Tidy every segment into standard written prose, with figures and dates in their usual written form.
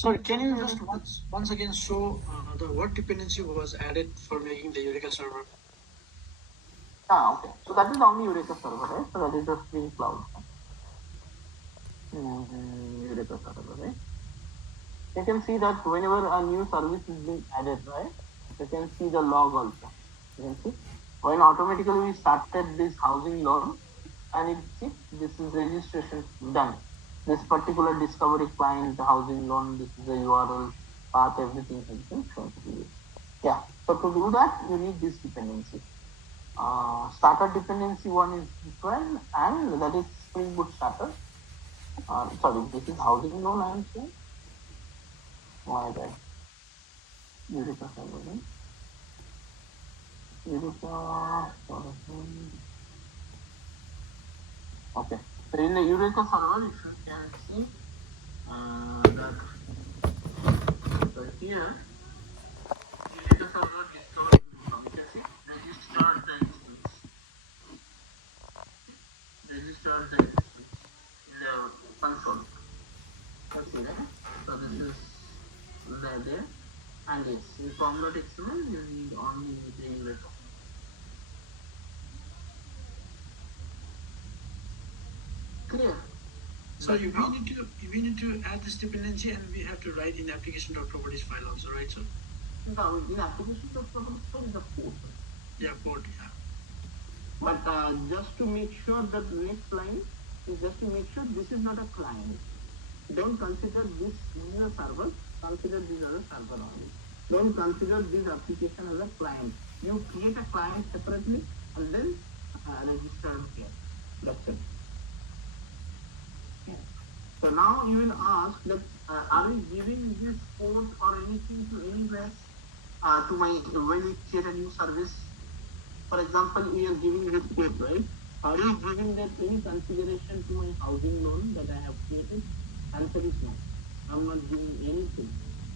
Sorry, can you just once again show the what dependency was added for making the Eureka server? Okay. So that is only Eureka server, right? So that is the Spring Cloud. Eureka server, right? You can see that whenever a new service is being added, right? You can see the log also. You can see when automatically we started this housing loan, and it see this is registration done. This particular discovery client, the housing loan, this is the URL, path, everything has been shown to you. Yeah. So to do that, you need this dependency. Starter dependency one is different, and that is Spring Boot starter. Sorry, this is housing loan. I am saying. My bad. Eureka server. Right? Eureka. Okay. So in the Eureka server, if you can see that. So here, Eureka server discovered. You can see registered the instance. Registered the instance in the console. Okay, right? So this is there. And yes, in form.xml, you need only the Eureka. Clear? So we need to add this dependency, and we have to write in the application.properties file also, right? So no, in application.properties file is a port. Yeah, port. Yeah. But just to make sure that next line is just to make sure this is not a client. Don't consider this is a server. Consider this as a server only. Don't consider this application as a client. You create a client separately and then register here. That's it. Yeah. So now you will ask that are we giving this port or anything to anywhere to my when we create a new service? For example, we are giving this port, right? Are you giving that any consideration to my housing loan that I have created? Answer is no. I'm not giving anything.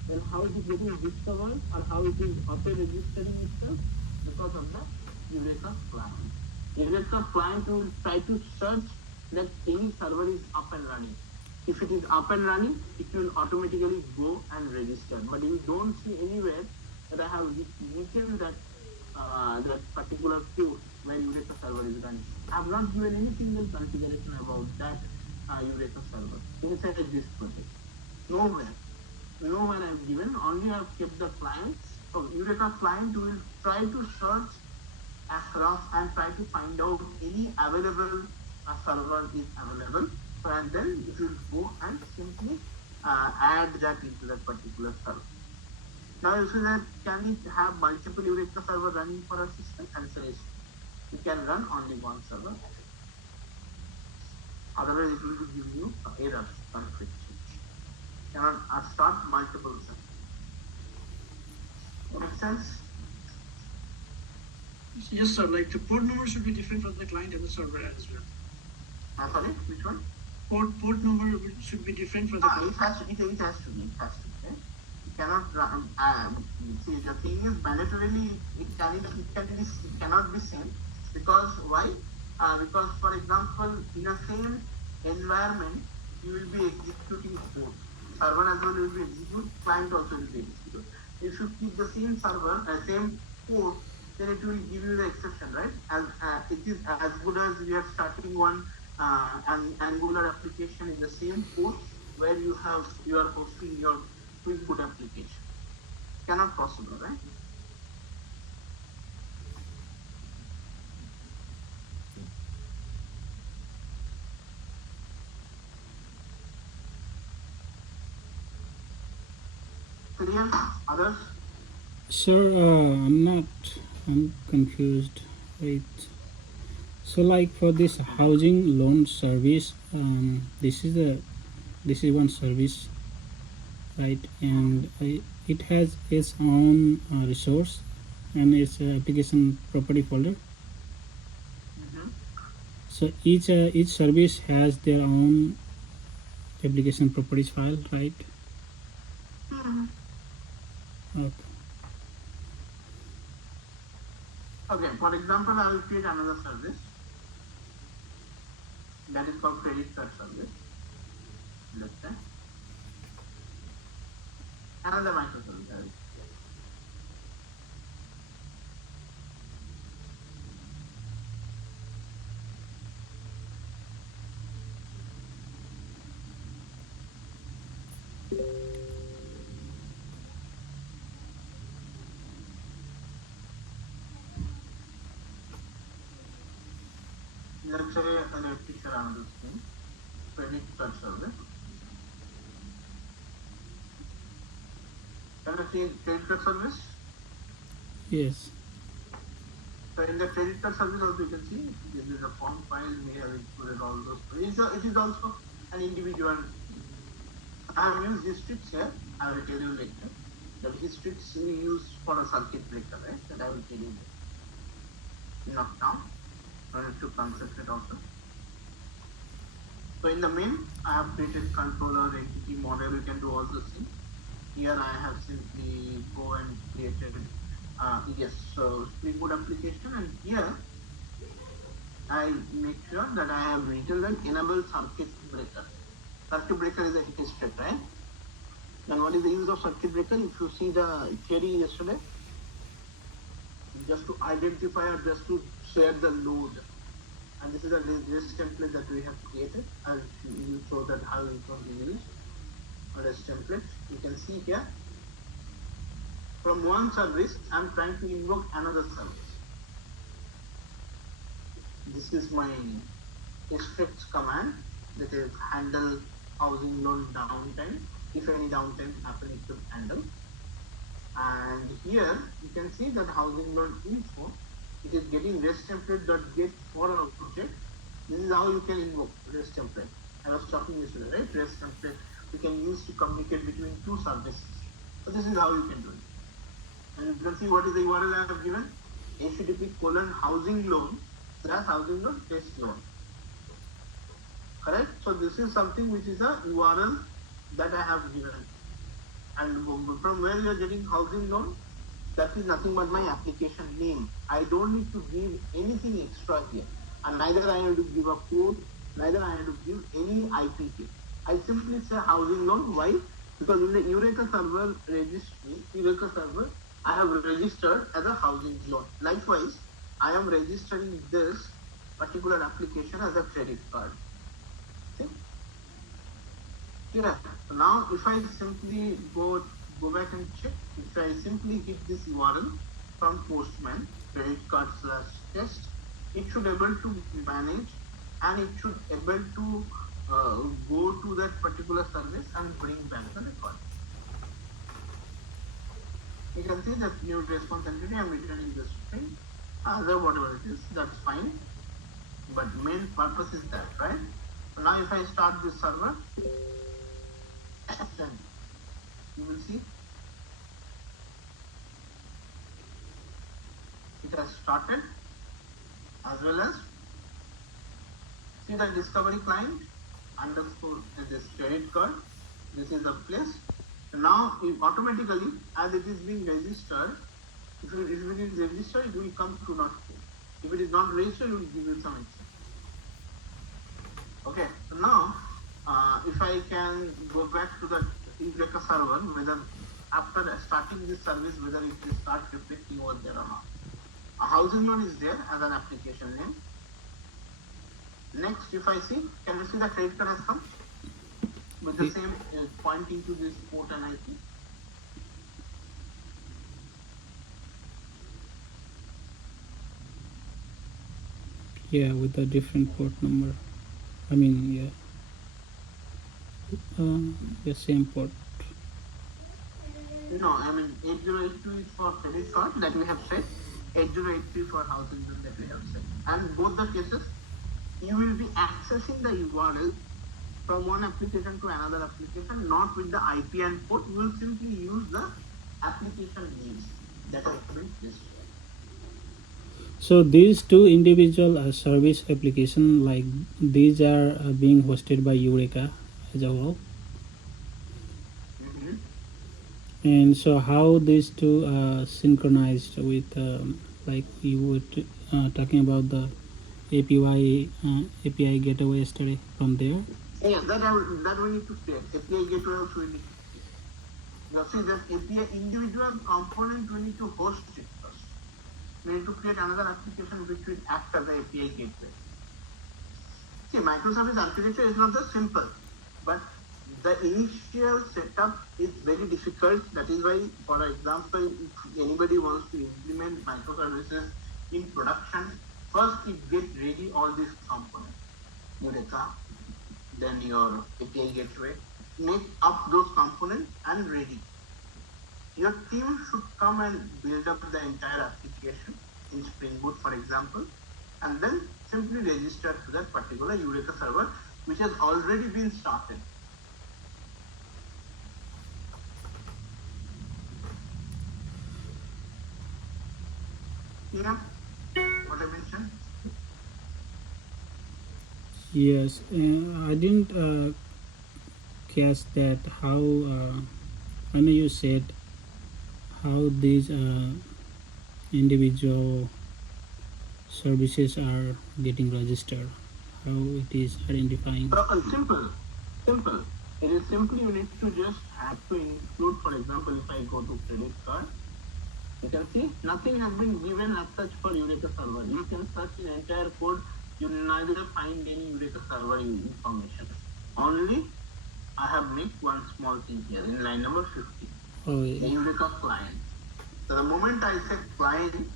Then how is it getting discovered or how it is auto-registering itself? Because of the Eureka client. Eureka client will try to search that any server is up and running. If it is up and running, it will automatically go and register. But you don't see anywhere that I have written that that particular port where Eureka server is running. I have not given any single consideration about that Eureka server inside this project. Nowhere I have given. Only I have kept the client. So Eureka client will try to search across and try to find out any available server is available. So and then it will go and simply add that into that particular server. Now you say that can we have multiple Eureka server running for a system? Answer is you can run only one server. Otherwise it will give you errors, conflict. You cannot start multiple servers. Make sense? Yes, sir. Like the port number should be different for the client and the server as well. Sorry, which one? Port number should be different for the client. It has to be. Okay? You cannot run. See, the thing is, mandatorily it cannot be same. Because why? Because for example, in a same environment, you will be executing both. Server as well will be executed. Client also will be executed. If you keep the same server, same port, then it will give you the exception, right? As it is as good as we are starting one an Angular application in the same port where you are hosting your Spring Boot application. Cannot possible, right? Clear? Others? Sir, I'm confused. Wait. So like for this housing loan service, this is one service, right? And it has its own resource and its application property folder. So each service has their own application properties file, right? Okay. Okay, for example, I will create another service that is called credit card service. Let's say. another microservice. Let's say a picture on this thing, credit card service. Can you see credit card service? Yes. So in the credit card service also you can see this is a form file, we have included all those. It is also an individual. I have used districts here, I will tell you later. The districts we use for a circuit breaker, right? That I will tell you later. Not now. I have to concentrate also. So in the main, I have created controller, entity, model, you can do all those things. Here I have simply go and created, yes, so Spring Boot application, and here I make sure that I have written that enable circuit breaker. Circuit breaker is a history, right? And what is the use of circuit breaker? If you see the theory yesterday, just to identify or just to share the load. And this is a REST template that we have created, and we will show that how it can be used. A REST template. You can see here, from one service, I am trying to invoke another service. This is my scripts command, that is handle housing loan downtime. If any downtime happen, it should handle. And here you can see that housing loan info, it is getting REST template.get for an object. This is how you can invoke REST template. I was talking yesterday, right? REST template you can use to communicate between two services. So this is how you can do it. And you can see what is the URL I have given. http:/housing loan test loan. Correct? So this is something which is a URL that I have given. And from where you are getting housing loan, that is nothing but my application name. I don't need to give anything extra here. And neither I have to give a code, neither I have to give any IPK. I simply say housing loan. Why? Because in the Eureka server registry, I have registered as a housing loan. Likewise, I am registering this particular application as a credit card. Okay? Yeah. So now if I simply go back and check, if I simply hit this URL from Postman, credit card /test, it should able to manage, and it should able to go to that particular service and bring back the record. You can see that new response entity, I am returning this string, whatever it is, that's fine. But main purpose is that, right? So now if I start this server, then you will see it has started, as well as see the discovery client underscore this credit card. This is the place. Now automatically, as it is being registered, if it is registered, it will come to not true. If it is not registered, it will give you some extra. Okay, so now if I can go back to the Eureka server, whether after starting this service, whether it will start reflecting over there or not. A housing loan is there as an application name. Next, if I see, can you see the credit card has come with the same pointing to this port and IP? Yeah, with a different port number. I mean, yeah, same port. No, I mean 8082 is for credit card that we have said, 8083 for housing loan that we have said. And both the cases, you will be accessing the URL from one application to another application, not with the IP and port. You will simply use the application names that are been listed. So these two individual service application, like these are being hosted by Eureka as a whole. And so how these two synchronized with, like you were talking about the API gateway yesterday from there? Yeah, that we need to create. API gateway also we need to create. You see that API individual component we need to host it first. We need to create another application which will act as the API gateway. See, microservice architecture is not that simple, but the initial setup is very difficult. That is why, for example, if anybody wants to implement microservices in production, first you get ready all these components. Eureka, then your API gateway, make up those components and ready. Your team should come and build up the entire application in Spring Boot, for example, and then simply register to that particular Eureka server, which has already been started. Yeah, what I mentioned? Yes, I didn't catch that. How I know you said how these individual services are getting registered, how it is identifying. Simple, simple. It is simply you need to just have to include, for example, if I go to credit card, you can see nothing has been given as such for Eureka server. You can search in entire code, you neither find any Eureka server information. Only I have made one small thing here in line number 50. Oh, yeah. The Eureka client. So the moment I say client,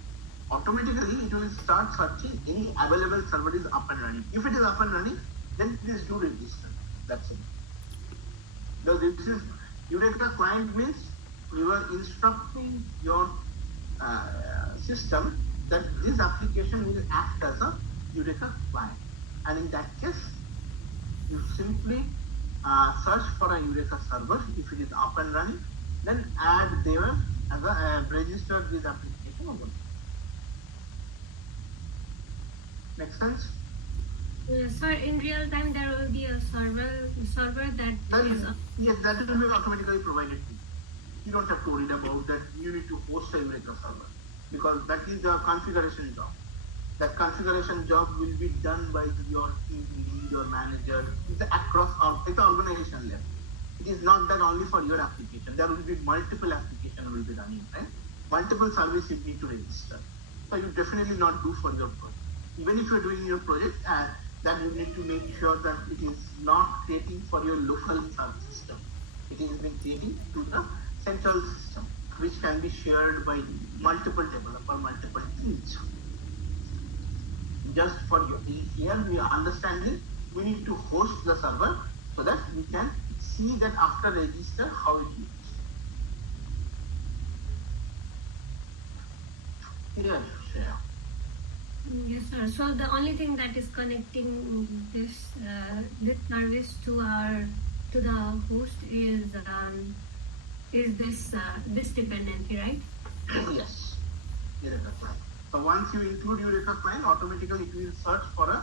automatically it will start searching any available server is up and running. If it is up and running, then please do register. That's it. Because this is Eureka client means you are instructing your system that this application will act as a Eureka client. And in that case, you simply search for a Eureka server. If it is up and running, then add there as a register this application over. Make sense? So in real time there will be a server that is Yes, that will be automatically provided to you. You don't have to worry about that. You need to host a Eureka server because that is the configuration job. That configuration job will be done by your team lead, your manager. It's across the organization level. It is not that only for your application. There will be multiple applications will be running, right? Multiple services you need to register. So you definitely not do for your project. Even if you're doing your project, then you need to make sure that it is not creating for your local service system. It is being creating to the central system, which can be shared by multiple developers, multiple teams. Just for your here, we are understanding we need to host the server so that we can see that after register how it is. Yes, Shreya. yes, sir. So the only thing that is connecting this this service to the host is this dependency, right? Yes, Eureka client. So once you include Eureka client, automatically it will search for a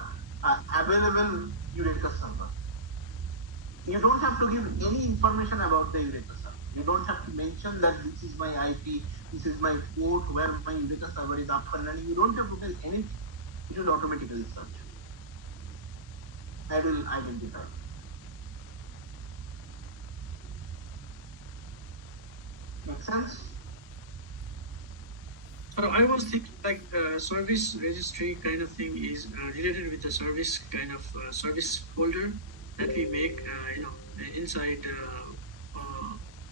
available Eureka server. You don't have to give any information about the Eureka server. You don't have to mention that this is my IP, this is my port where my Eureka server is up and running. You don't have to tell anything. It will automatically search. I will identify. Make sense? So I was thinking like service registry kind of thing is related with the service kind of service folder that we make, inside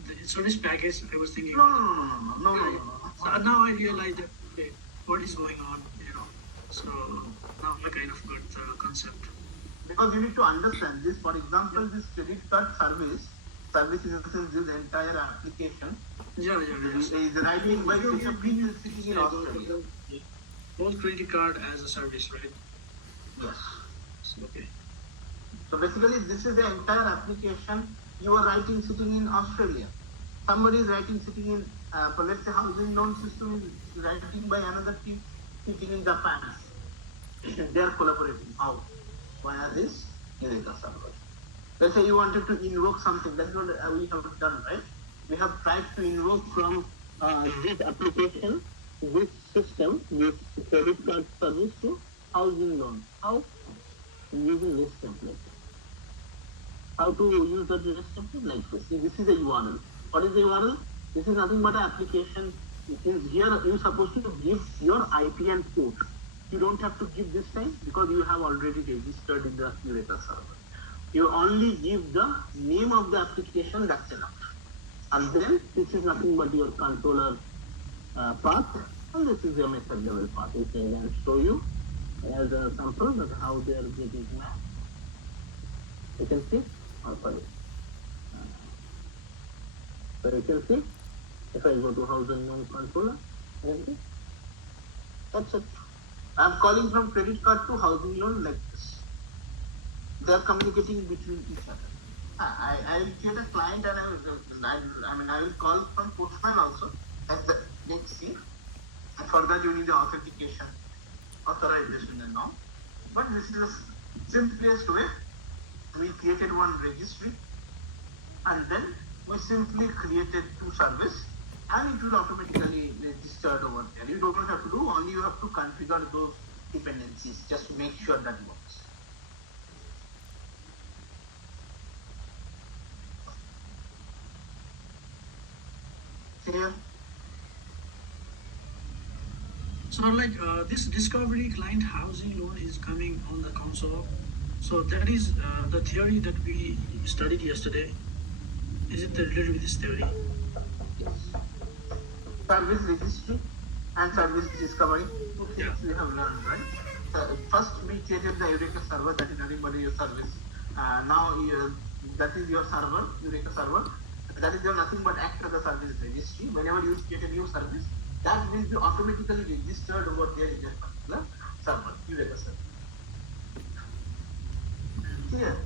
the service package. I was thinking. No. So now I realize that okay, what is going on, So now I kind of got the concept. Because you need to understand this. For example, this credit card service in the sense this entire application is writing by people sitting in Australia. Whole credit card as a service, right? Yes. Okay. So basically, this is the entire application you are writing sitting in Australia. Somebody is writing sitting in, let's say, housing loan system is writing by another team sitting in Japan. They are collaborating. How? Via this Eureka server. Let's say you wanted to invoke something. That's what we have done, right? We have tried to invoke from this application, this system, this credit card service to housing loan. How? Using this template. How to use the REST template like this? See, this is a URL. What is the URL? This is nothing but an application. Since here you're supposed to give your IP and port. You don't have to give this time because you have already registered in the Eureka server. You only give the name of the application, that's enough. And then this is nothing but your controller path, and this is your method level path. We can show you as a sample that how they are getting mapped. You can see, sorry. So you can see, if I go to housing loan controller, that's it. I'm calling from credit card to housing loan like this. They are communicating between each other. I will create a client and I will call from Postman also as the next thing. And for that you need the authentication, authorization and all. But this is the simplest way. We created one registry and then we simply created two services and it will automatically register over there. You don't have to do, only you have to configure those dependencies just to make sure that works. Here. So like this discovery client housing loan is coming on the console. So that is the theory that we studied yesterday. Is it related with this theory? Yes. Service registry and service discovery. Two things Yeah. we have learned, right? First we created the Eureka server, that is nothing but your service. Now that is your server, Eureka server. That is nothing but act as a service registry. Whenever you create a new service, that will be automatically registered over there in that particular server, Eureka server. Here,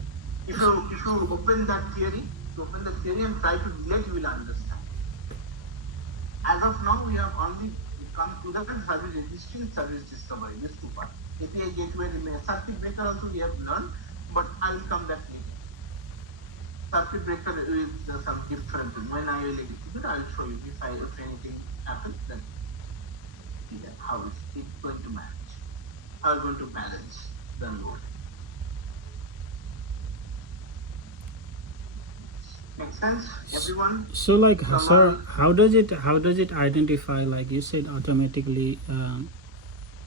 if you open that theory, and try to relate, you will understand. As of now, we have only come to the service registry and service discovery, these two parts. API gateway remains. Circuit breaker also we have learned, but I will come back later. Circuit breaker is some different thing. When I will execute, I will show you if anything happens, then how is it going to manage? How is it going to balance the load? Make sense, everyone? So like, Come sir, on. how does it identify? Like you said, automatically.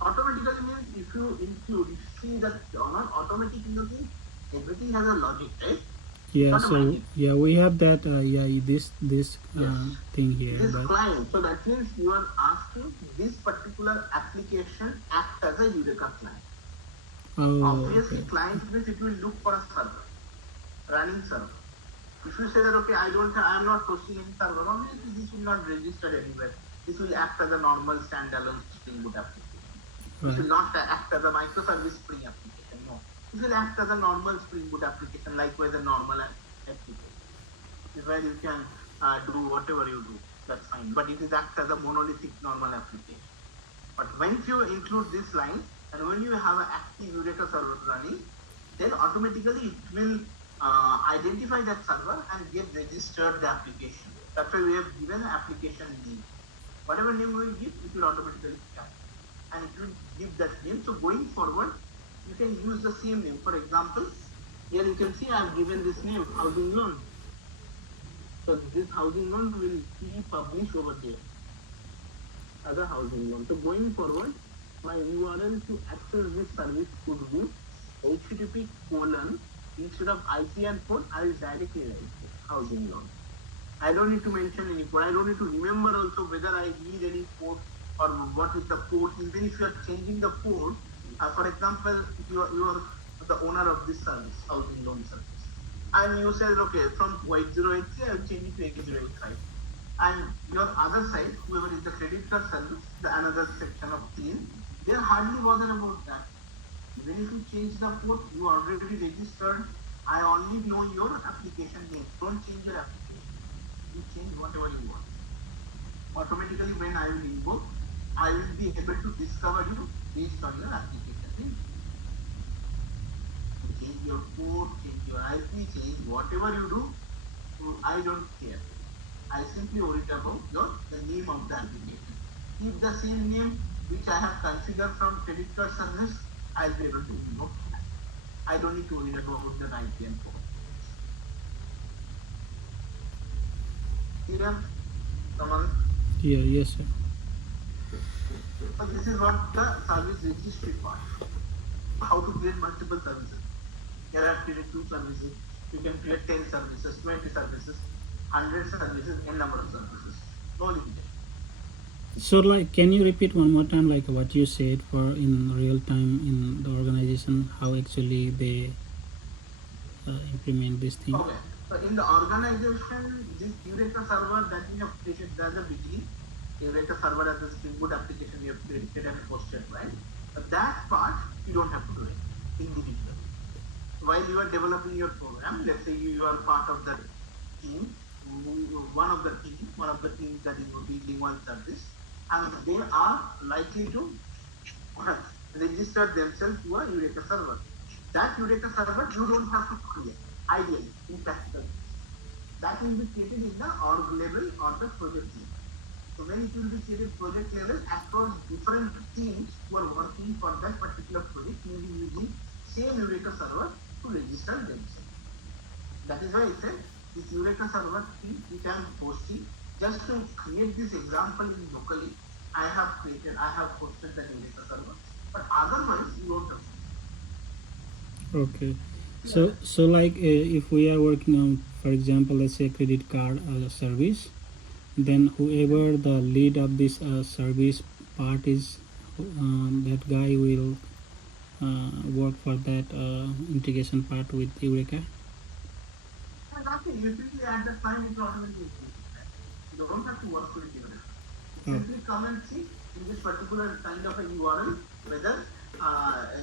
Automatically means if you include, if you see that not automatic in the thing, everything has a logic, right? Yeah. So Automatic. yeah, we have that. Yeah, this Yes. thing here. This But client, so that means you are asking this particular application act as a Eureka client. oh, Obviously, okay. client means it will look for a server, running server. If you say that okay, I am not hosting any server, obviously this will not register anywhere. This will act as a normal standalone Spring Boot application. This will not act as a microservice Spring application. No, this will act as a normal Spring Boot application, likewise a normal application. Where you can do whatever you do, that's fine. But it is act as a monolithic normal application. But once you include this line, and when you have an active Eureka server running, then automatically it will identify that server and get registered the application. That's why we have given an application name. Whatever name we will give, it will automatically come. And it will give that name. So going forward, you can use the same name. For example, here you can see I have given this name, housing loan. So this housing loan will be published over there as a housing loan. So going forward, my URL to access this service could be http:// instead of IP and port, I will directly write housing loan. I don't need to mention any port. I don't need to remember also whether I need any port or what is the port. Even if you are changing the port, for example, you are the owner of this service, housing loan service. And you said, okay, from 8083, I will change it to 8085. And your other side, whoever is the credit card service, the another section of team, they are hardly bothered about that. Even if you change the port, you already registered. I only know your application name. Don't change your application. You change whatever you want. Automatically, when I will invoke, I will be able to discover you based on your application name. Change your port, change your IP, change whatever you do, I don't care. I simply worry about the name of the application. If the same name which I have configured from credit card service, I'll be able to invoke that. I don't need to worry about the IP and port. Clear, someone? Yeah, yes, sir. So this is what the service registry part. How to create multiple services. Here I have created 2 services. You can create 10 services, 20 services, 100 services, n number of services. No limitation. So, like, can you repeat one more time, like what you said for in real time in the organization, how actually they implement this thing? Okay. So in the organization, this Eureka server that we have created as a beginning, Eureka server as a Spring Boot application we have created and posted, right? But that part you don't have to do it individually. While you are developing your program, let's say you are part of the team, one of the teams that is building one service, and they are likely to register themselves to a Eureka server. That Eureka server you don't have to create, ideally, in practical. That will be created in the org level or the project level. So when it will be created project level across different teams who are working for that particular project, you will be using same Eureka server to register themselves. That is why I said this Eureka server thing which I am posting, just to create this example in locally, I have posted the Eureka server. But otherwise you don't have. Okay. So like if we are working on, for example, let's say credit card service, then whoever the lead of this service part is, that guy will work for that integration part with Eureka. And nothing, usually at the time it automatically you don't have to work with it. Simply come and see in this particular kind of a URL whether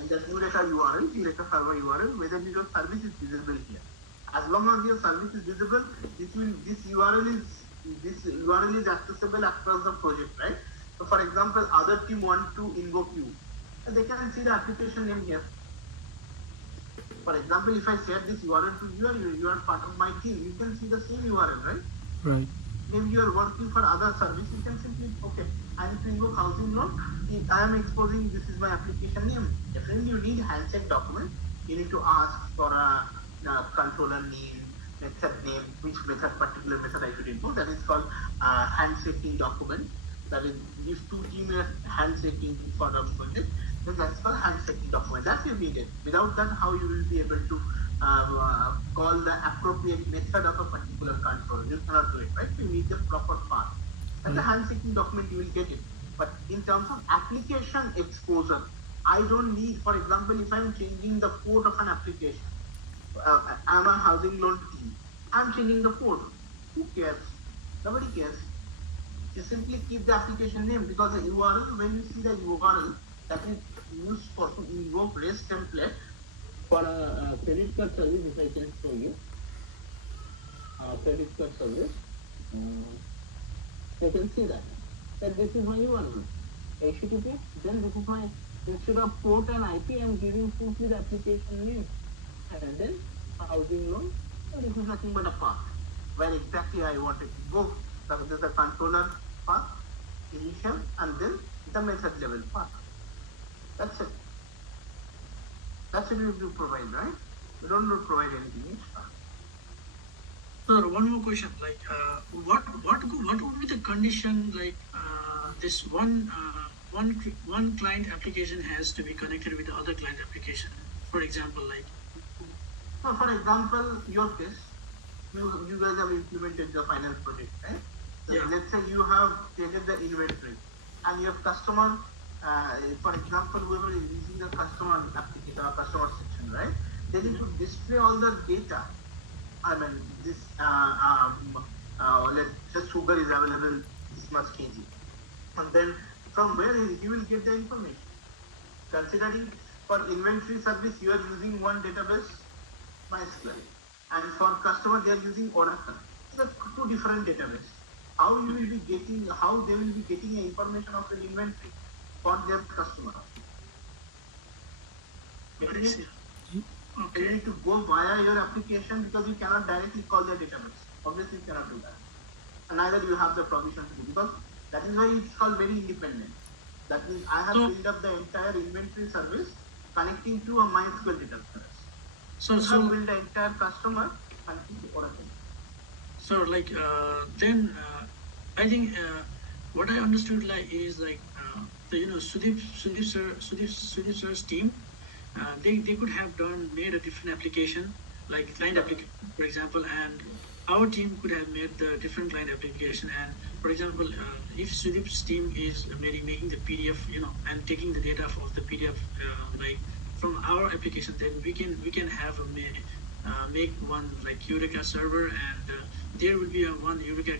in the Eureka URL, Eureka server URL, whether your service is visible here. As long as your service is visible, this URL is accessible across the project, right? So for example, other team want to invoke you, they can see the application name here. For example, if I share this URL to you are part of my team, you can see the same URL, right? Right. Maybe you are working for other service, you can simply, okay, I need to invoke housing loan. I am exposing this is my application name. Definitely you need handshake document. You need to ask for a controller name, method name, which particular method I should invoke. That is called handshaking document. That is, if 2 teams are handshaking for a project, then that's called handshaking document. That will be needed. Without that, how you will be able to call the appropriate method of a particular control? You cannot do it, right? You need the proper path. And the handshaking document, you will get it. But in terms of application exposure, I don't need, for example, if I'm changing the code of an application, I'm a housing loan team, I'm changing the code. Who cares? Nobody cares. You simply keep the application name, because the URL, when you see the URL that is used for to invoke REST template for a credit card service, if I can show you, credit card service, you can see that this is my URL, HTTP, then this is my, instead of port and IP, I'm giving simply the application name, and then housing loan, and this is nothing but a path, where exactly I want it to go. There's the controller path, initial, and then the method level path. That's it. That's what you provide, right? You don't provide anything extra. Sir, one more question. Like, what would be the condition? Like, this one client application has to be connected with the other client application. For example, like. So, for example, your case, you guys have implemented the final project, right? So Yeah. Let's say you have created the inventory, and your customer, for example, whoever is using the customer application or customer section, right? They need to display all the data. I mean, this, let's just sugar is available this much kg. And then from where he will get the information. Considering for inventory service, you are using one database, MySQL. And for customer, they are using Oracle. So that's 2 different databases. How they will be getting information of the inventory for their customer. Getting it? Okay. You need to go via your application, because you cannot directly call the database. Obviously, you cannot do that. And neither you have the provision to do, because that is why it's called very independent. That means I have built up the entire inventory service connecting to a MySQL database. So you have built the entire customer connecting to Oracle. So like then I think what I understood like is like the Sudeep sir's team, they could have made a different application, like client application, for example, and our team could have made the different client application. And for example, if Sudeep's team is making the PDF, and taking the data of the PDF, like from our application, then we can have make one like Eureka server, and there will be a one Eureka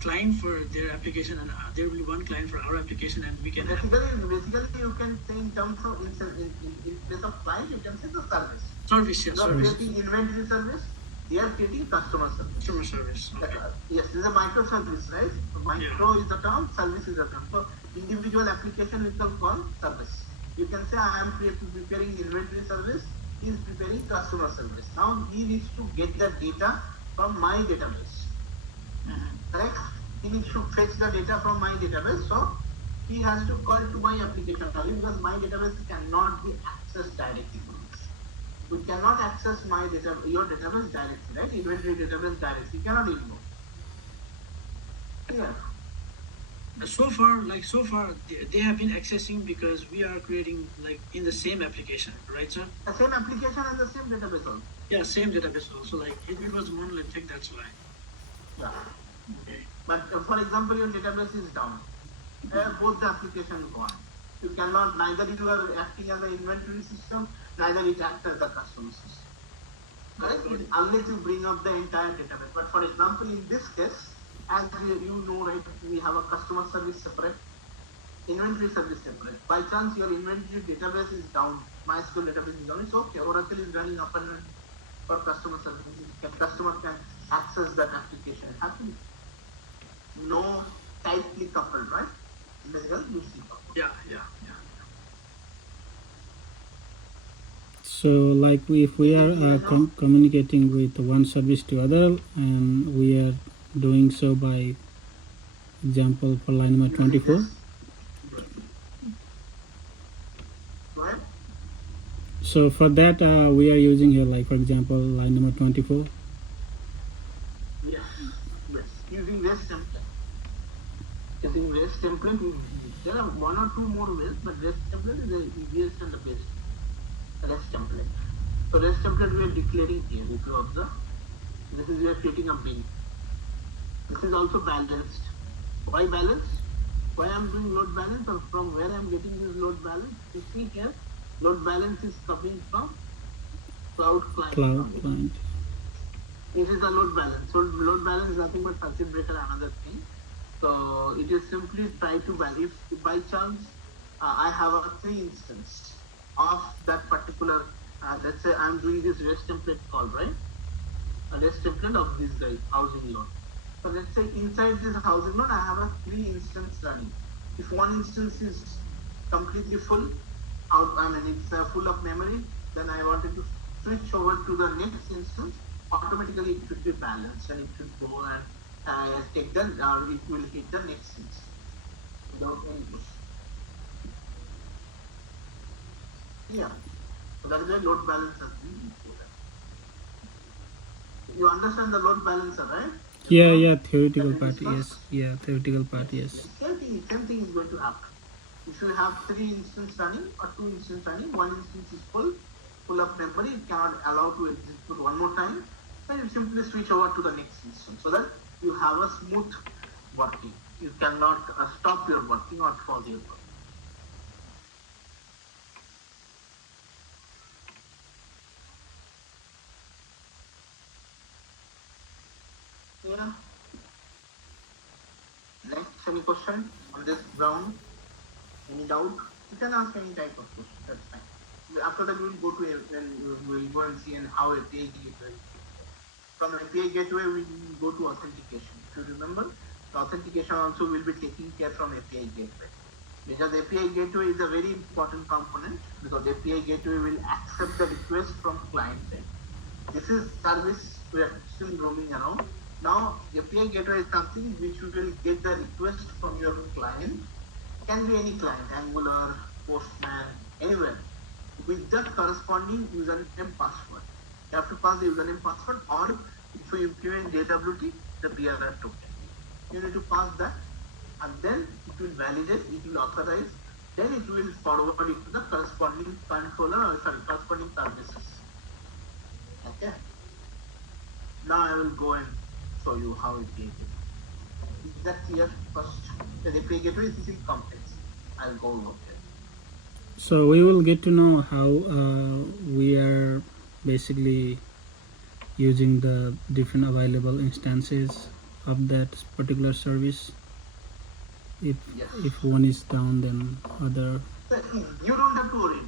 client for their application, and there will be one client for our application, and we can have Basically, you can say in terms of in place of client, you can say the service. service. Yeah, You are service. creating inventory service. They are creating customer service. Customer service. Okay. Yes, this is a microservice, right? So micro is the term, service is the term. So individual application we can call service. You can say I am preparing inventory service. He is preparing customer service. Now he needs to get the data from my database. Correct? He needs to fetch the data from my database. So he has to call to my application only, because my database cannot be accessed directly. We cannot access your database directly, right? Inventory database directly. You cannot ignore. Yeah. So far, they have been accessing because we are creating like in the same application, right, sir? The same application and the same database also. Yeah, same database also. Like it was monolithic, that's why. Yeah. Okay. But for example, your database is down. Both the applications gone. You cannot, neither you are acting as an inventory system, neither it acts as the customer system. Correct? Unless you bring up the entire database. But for example, in this case, as you know, right, we have a customer service separate, inventory service separate. By chance, your inventory database is down, MySQL database is down, it's okay. Oracle is running up and running for customer service. Customer can access that application happily. No tightly coupled, right? Basically, loosely coupled. Yeah. So like if we are communicating with one service to other, and we are doing so by example for line number 24. Right? So for that we are using here, like for example line number 24. Yes. Using REST template. Using REST template, there are one or two more ways, but REST template is the easiest and the best. REST template. So REST template we are declaring here. If you observe, this is we are creating a bin. This is also balanced. Why balanced? Why I am doing load balance, or from where I am getting this load balance? You see here, load balance is coming from cloud client. This is the load balance. So load balance is nothing but circuit breaker, another thing. So it is simply try to value. If by chance I have a 3 instance of that particular, let's say I am doing this REST template call, right? A REST template of this guy, housing loan. So let's say inside this housing loan, I have a 3 instance running. If one instance is completely full, it's full of memory, then I wanted to switch over to the next instance. Automatically it should be balanced, and it should go and take the, or it will hit the next instance without any push. Yeah. So that is why load balance has been important. You understand the load balancer, right? Yeah, theoretical part, yes. Yeah, theoretical part, yes. Same thing is going to happen. If you have 3 instances running or 2 instances running, one instance is full of memory, it cannot allow to execute one more time, then you simply switch over to the next instance, so that you have a smooth working. You cannot stop your working or pause your working. Yeah. Next, any question on this ground? Any doubt? You can ask any type of question. That's fine. After that, we will go to we'll go and see and how API gateway. From API gateway, we will go to authentication. If you remember, the authentication also will be taking care from API gateway. Because API gateway is a very important component, because API gateway will accept the request from client side. This is service we are still roaming around. Now, API gateway is something which you will get the request from your client. Can be any client, Angular, Postman, anywhere, with that corresponding username password. You have to pass the username password, or if you implement JWT, the bearer token. You need to pass that, and then it will validate, it will authorize, then it will forward it to the corresponding controller, corresponding services. Okay. Now I will go and show you how it is. Is that clear? First, the API gateway is still complex. I'll go over it. So we will get to know how we are basically using the different available instances of that particular service. If Yes. if one is down, then other. So you don't have to worry.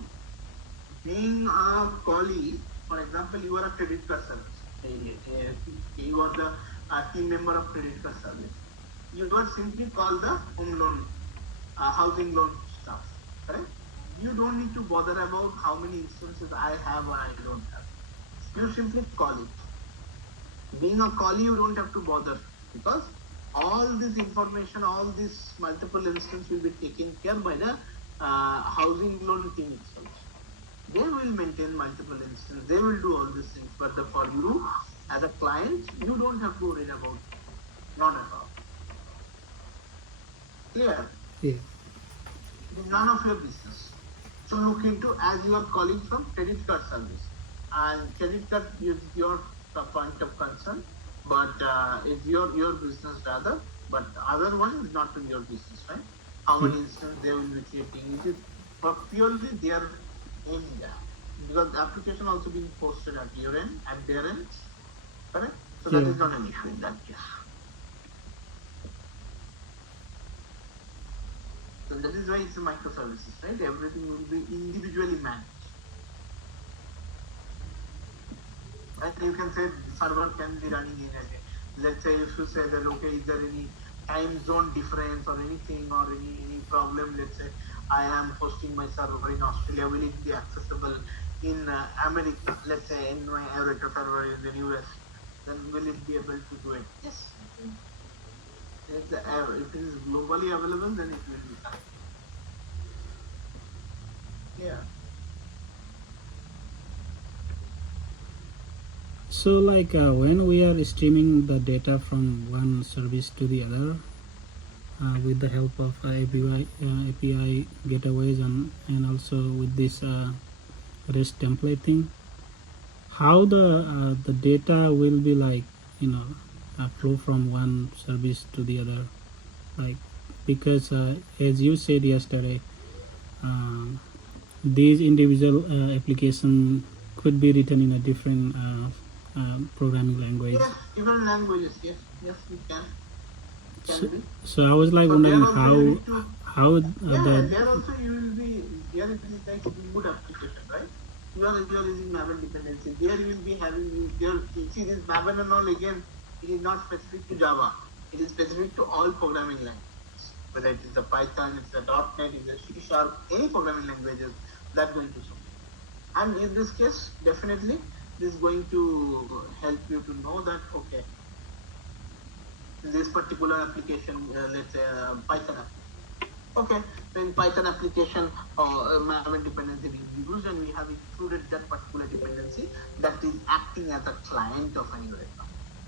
Being a colleague, for example, you are a credit card service. You are the team member of credit card service. You are simply called the home loan, housing loan staff. Correct? You don't need to bother about how many instances I have or I don't have. You simply call it. Being a colleague, you don't have to bother because all this information, all these multiple instances will be taken care by the housing loan team itself. They will maintain multiple instances. They will do all these things. But for you, as a client, you don't have to worry about it. Not at all. Clear? Yeah. It is none of your business. So look into as you are calling from credit card service. And credit card is your point of concern, but it's your business rather. But other one is not in your business, right? How many instances they will be creating? It is purely their end, because the application also being posted at your end, at their end, correct? So that Yeah. is not an issue in that case. So that is why it's a microservices, right? Everything will be individually managed. And you can say the server can be running in a, let's say if you say that okay, is there any time zone difference or anything or any problem, let's say I am hosting my server in Australia, will it be accessible in America, let's say in my Eureka server is in US, then will it be able to do it? Yes. If it is globally available, then it will be fine. Yeah. So like when we are streaming the data from one service to the other with the help of API gateways and also with this REST template thing, how the data will be like, flow from one service to the other, like, because as you said yesterday, these individual application could be written in a different programming language. Yes, different languages. Yes, we can. So I was like So wondering there also you need to- how there also you will be, there it is like good application, right? You are using Maven dependency. There you will be having, you see this Maven and all again, it is not specific to Java. It is specific to all programming languages. Whether it is the Python, it's the .NET, it's the C#, any programming languages, that going to support. And in this case, definitely, this is going to help you to know that, okay, this particular application, let's say Python application. Okay, so in Python application, Maven dependency is used, and we have included that particular dependency that is acting as a client of an Eureka.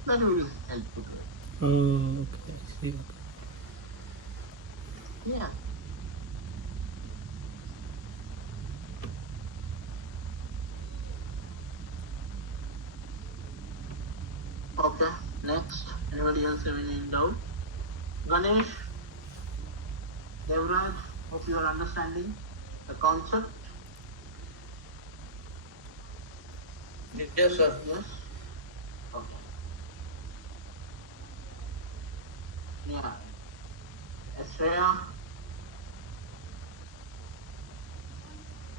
That will help you to it. Oh, okay, I see. Okay. Yeah. Okay, next. Anybody else have any doubt? Ganesh, Devraj, hope you are understanding the concept. Yes, sir. Yes? Okay. Yeah. Ashreya,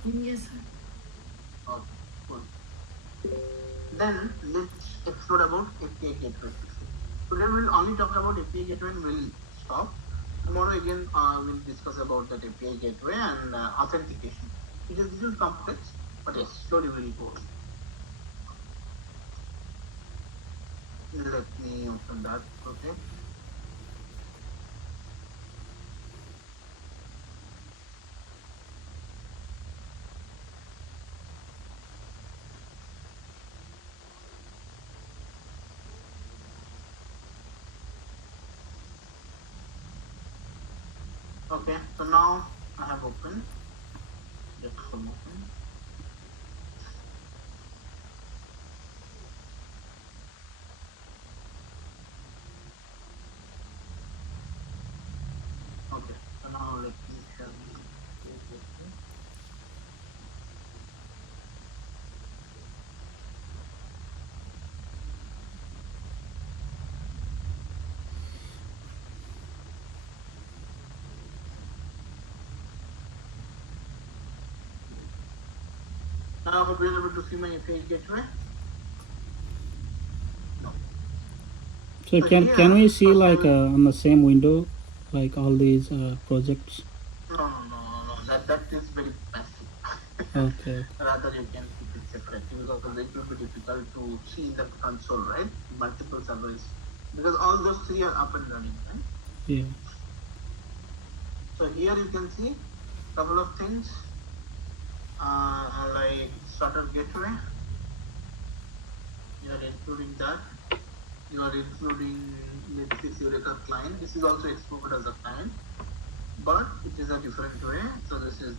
Yes, sir. okay, good. Then let's explore about API gateway. Today we'll only talk about API gateway and we'll stop. Tomorrow again we'll discuss about that API gateway and authentication. It is a little complex, but yes, slowly we'll go. Let me open that, okay. Okay, so now I have opened. Just some open. Okay, so now let me show you. Now I hope you're able to see my API gateway. No. So So can here, we see first I like will, on the same window, like all these projects? no. That is very passive. Okay. Rather, you can keep it separately because it will be difficult to see in the console, right? Multiple servers. Because all those three are up and running, right? Yeah. So here you can see couple of things like starter gateway. You are including that. You are including let's say Eureka client. This is also exported as a client, but it is a different way. So this is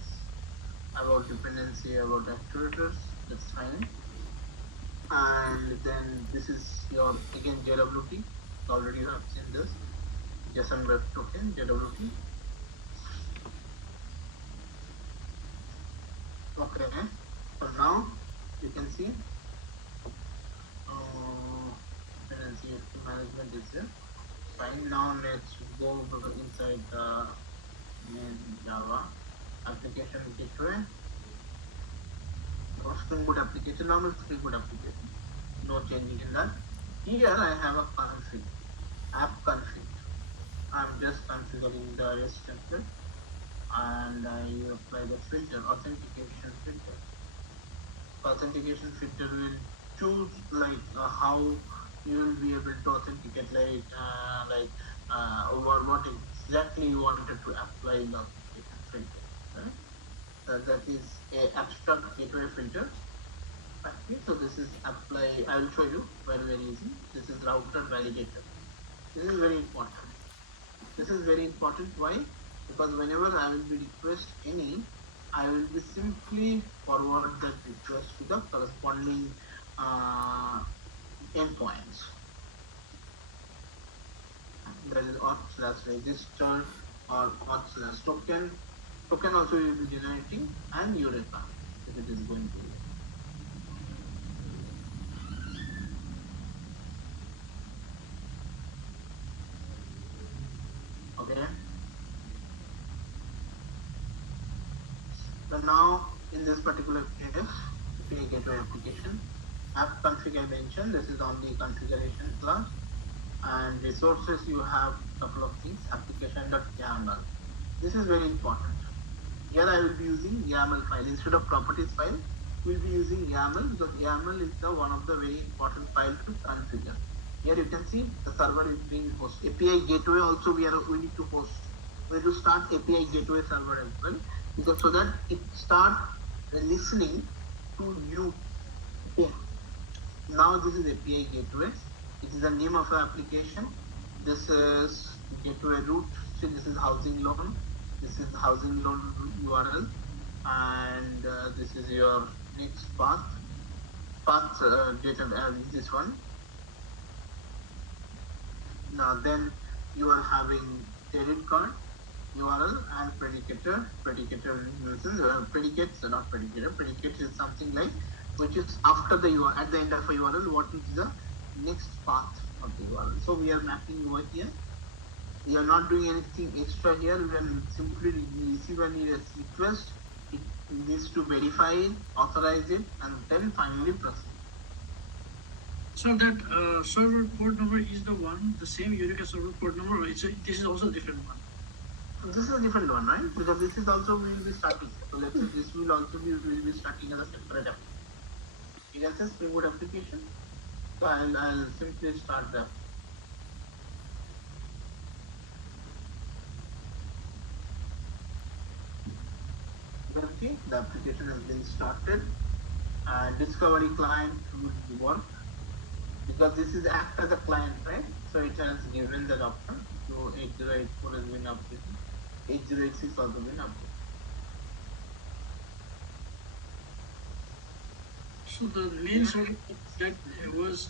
about dependency, about actuators. That's fine. And then this is your again JWT. Already you have seen this JSON Web Token JWT. Okay. So now you can see dependency management is there. Fine. Now let's go inside the main Java application gateway. Spring Boot application, normal Spring Boot application. No changing in that. Here I have a config, app config. I'm just configuring the REST template and I apply the filter, authentication filter. Authentication filter will choose like how you will be able to authenticate over what exactly you wanted to apply the authentication filter. Right? That is a abstract gateway filter. Okay, so this is apply. I will show you very easy. This is router validator. This is very important. This is very important. Why? Because whenever I will be request any, I will be simply forward that request to the corresponding endpoints. That is auth/register or auth/token. Token also you will be generating and Eureka if it is going to be. Okay. So now in this particular case, API gateway application, app config I mentioned, this is on the configuration class, and resources you have couple of things, application.yaml. This is very important. Here I will be using YAML file instead of properties file. We'll be using YAML because YAML is the one of the very important file to configure. Here you can see the server is being hosted. API gateway also we need to host. We need to start API gateway server as well because so that it start listening to you. Okay. Now this is API gateway. It is the name of the application. This is gateway root. So this is housing loan. This is housing loan URL, and this is your next path. Path data this one. Now then you are having credit card URL and predicator. Predicator predicates not predicator. Predicate is something like which is after the URL at the end of a URL. What is the next path of the URL? So we are mapping over here. We are not doing anything extra here. We are simply receive any request. It needs to verify it, authorize it, and then finally proceed. So that server port number is the one, the same Eureka server port number, or this is also a different one? This is a different one, right? Because this is also we will be starting. So let's say this will also be we will be starting as a separate application. You can say Spring Boot application. So I'll simply start the okay, the application has been started. Discovery client will work because this is act as a client, right? So it has given the option. So 8084 has been updated. 8086 is also been updated. So the main service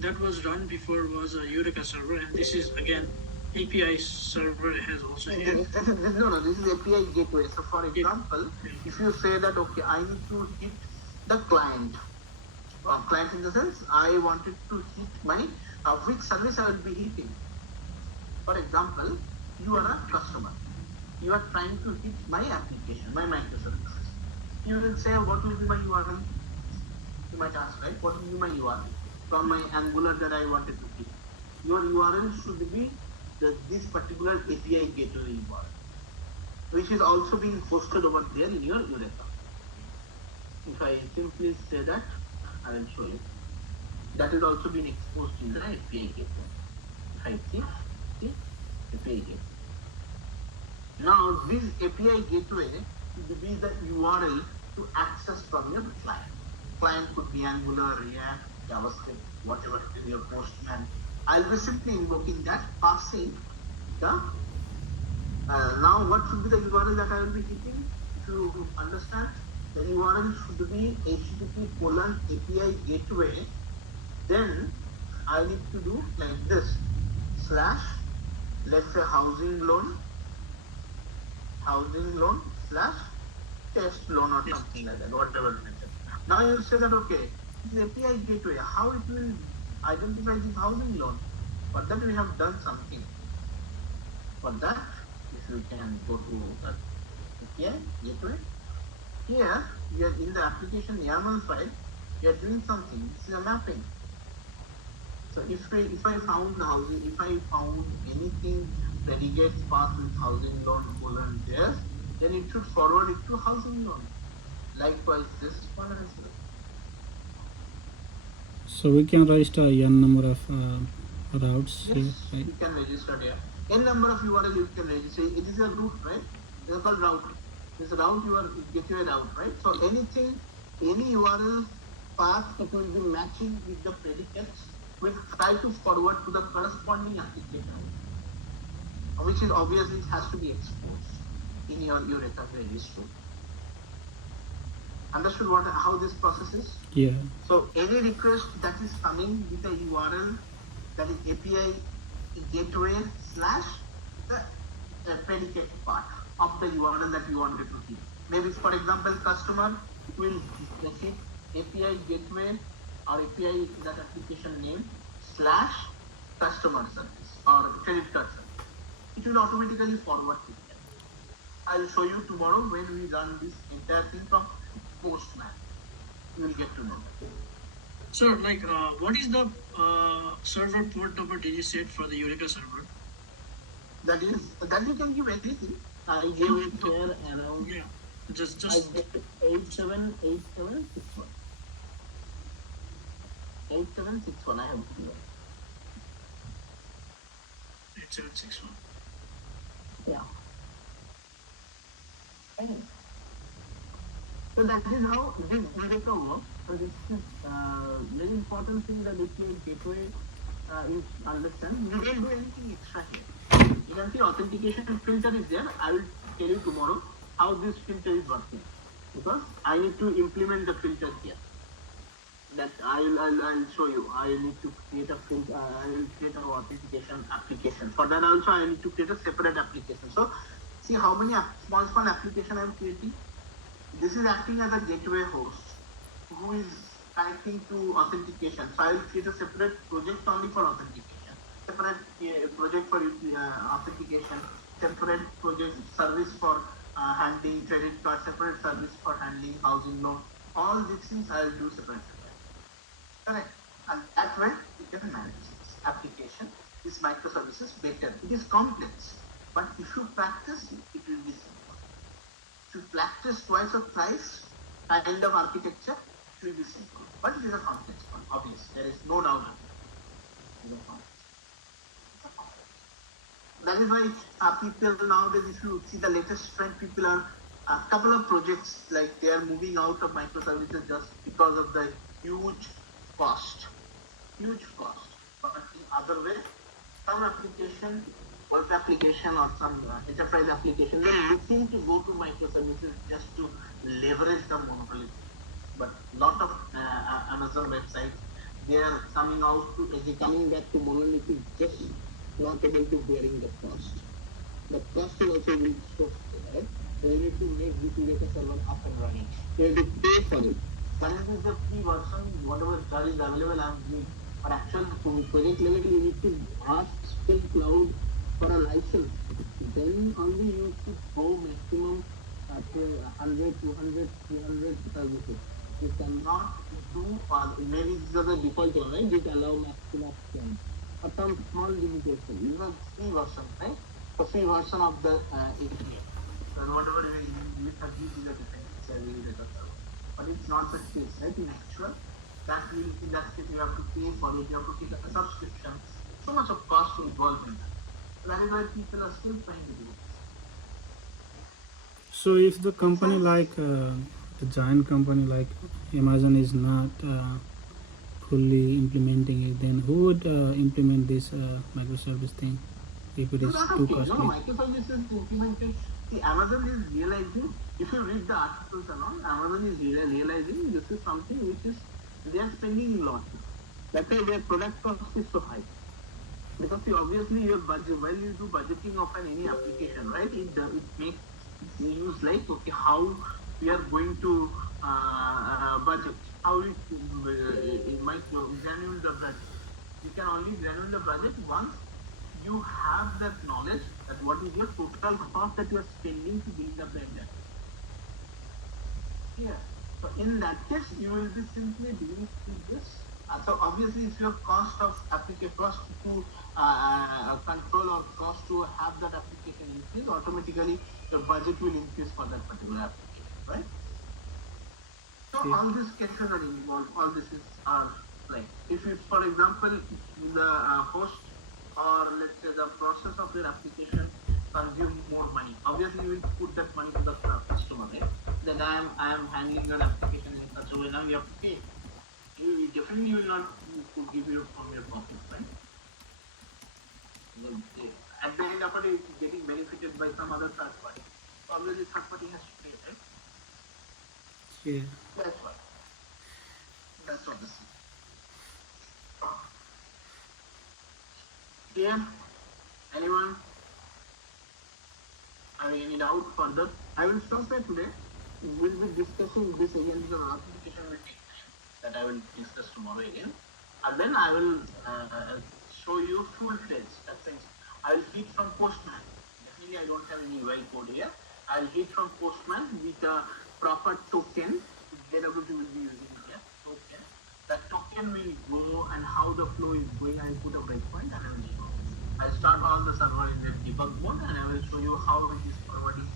that was run before was a Eureka server, and this is again API server has also here. This is API gateway. So for example, if you say that okay, I need to hit the client. Client in the sense I wanted to hit my which service I will be hitting. For example, you are a customer. You are trying to hit my application, my microservices. You will say what will be my URL? You might ask, right? What will be my URL from my Angular that I wanted to hit? Your URL should be this particular API gateway URL, which is also being hosted over there in your Eureka. If I simply say that, I will show you. That is also being exposed in the API gateway. If I see API gateway. Now this API gateway will be the URL to access from your client. Client could be Angular, React, JavaScript, whatever it is, your Postman. I'll be simply invoking that, passing the now what should be the URL that I will be hitting? If you understand, the URL should be http:/API gateway. Then I need to do like this / let's say housing loan / test loan or something like that, whatever method. Now you say that okay, this API gateway, how it will identify this housing loan? For that we have done something. For that, if you can go to that API gateway, here we are in the application YAML file, we are doing something. This is a mapping. So if I found housing, if I found anything predicates path with housing loan there, then it should forward it to housing loan. Likewise, this one as well. So we can register n number of routes Yes, here, right? you can register there. N number of URL you can register. It is a route, right? It is called route. This route you are gateway route, right? So anything, any URL path, it will be matching with the predicates. We'll try to forward to the corresponding application, which is obviously it has to be exposed in your Eureka registry. Understood how this process is? Yeah. So any request that is coming with the URL, that is API gateway / the predicate part of the URL that you wanted to hit. Maybe for example, customer will hit API gateway or API that application name / customer service or credit card service. It will automatically forward to them. I'll show you tomorrow when we run this entire thing from Postman. You will get to know that. Sir, like what is the server port number did you set for the Eureka server? That you can give anything. I gave it here around. Yeah, just 878761. 8761 I have here. 8761. Yeah. Okay. So that is how this Eureka works. So this is very important thing that API gateway is understand. You don't do anything extra here. You can see authentication filter is there. I will tell you tomorrow how this filter is working, because I need to implement the filter here. That I'll show you. I need to create a filter. I will create an authentication application. For that also I need to create a separate application. So see how many small application I am creating. This is acting as a gateway host who is connecting to authentication. So I will create a separate project only for authentication, separate project for authentication, separate project service for handling credit card, separate service for handling housing loan. All these things I will do separate. Correct. And that way you can manage this application, this microservices better. It is complex, but if you practice it will be simple. If you practice twice or thrice kind of architecture, it will be simple. But it is a complex one, obviously. There is no doubt about it. It is a complex. That is why people nowadays, if you see the latest trend, people are a couple of projects like they are moving out of microservices just because of the huge cost. But in other way, some application web application or some enterprise application, they're looking to go to microservices just to leverage the monopoly. But lot of Amazon websites, they are coming out to coming back to monolithic, just not able to bearing the cost. The cost is also will so right? So you need to make this data server up and running. You have to pay for it. When it is the free version, whatever charge is available, I'm doing. But actual project level, you need to ask Spring Cloud for a license. Then only you could go maximum 100, 200, 300 services. You cannot do, maybe these are the default one, right? It allow maximum of 10. Or some small limitation. You have free version, right? The free version of the API. And whatever you use, is a different server. But it's not the case, right? In actual, in that case, you have to pay for it, you have to take a subscription. So much of cost involved in that. That is why people are still trying to do it. So if the company like the giant company like Amazon is not fully implementing it, then who would implement this microservice thing if it is too costly? No, microservices implemented. See, Amazon is realizing, if you read the articles and all, Amazon is realizing this is something which is, they are spending a lot. That's why their product cost is so high. Because see, obviously your budget, when you do budgeting of any application, right, it makes use like, okay, how we are going to budget, how it might granule the budget. You can only granule the budget once you have that knowledge that what is your total cost that you are spending to build up the entire. Yeah. So in that case, you will be simply doing this. So obviously, if your cost of application, cost to control or cost to have that application increase, automatically your budget will increase for that particular application, right? So all these cases are involved. All this are like, if you, for example, the host or let's say the process of your application consume more money. Obviously, you will put that money to the customer, right? Then I am handling your application in such a way, now you have to pay. You definitely will not give you from your pocket, right? At the end of it, it's getting benefited by some other third party. Obviously, third party has to pay, right? Yeah. That's why. That's what this is. Clear? Anyone? Any doubt further? I will stop there today. We'll be discussing this again because application will take time that I will discuss tomorrow again. And then I will show you full-fledged. That means I will hit from Postman. Definitely I don't have any UI code here. I'll hit from Postman with a proper token. JWT will be using here. Token. That token will go and how the flow is going. I will put a breakpoint and I will show. I'll start all the server in the debug mode and I will show you how it is forwarding.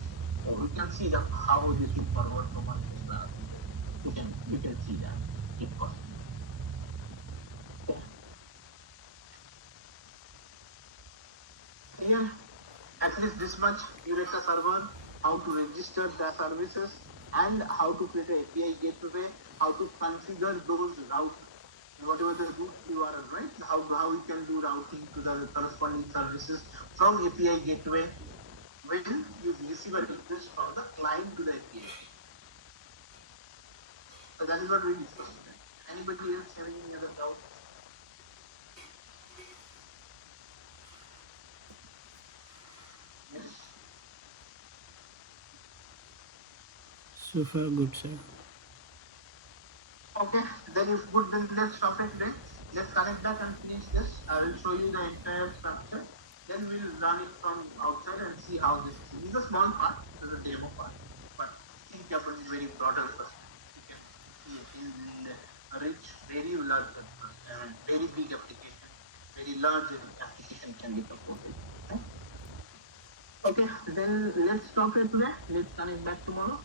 So you can see that how this is forward from one to the other. You can see that if possible. Here, at least this much, Eureka server, how to register the services, and how to create an API gateway, how to configure those routes, whatever the root URL, right? How we can do routing to the corresponding services from API gateway when you receive a request from the client to the API. So that is what we discussed today. Anybody else having any other doubt? Yes. So far, good, sir. Okay, then if good, then let's stop it today. Let's connect that and finish this. I will show you the entire structure. Then we'll run it from outside and see how this is. This is a small part, this is a demo part, but think of it very broader perspective. You can see it in a rich, very large, very big application, very large application can be supported. Okay, then let's stop it today. Let's connect back tomorrow.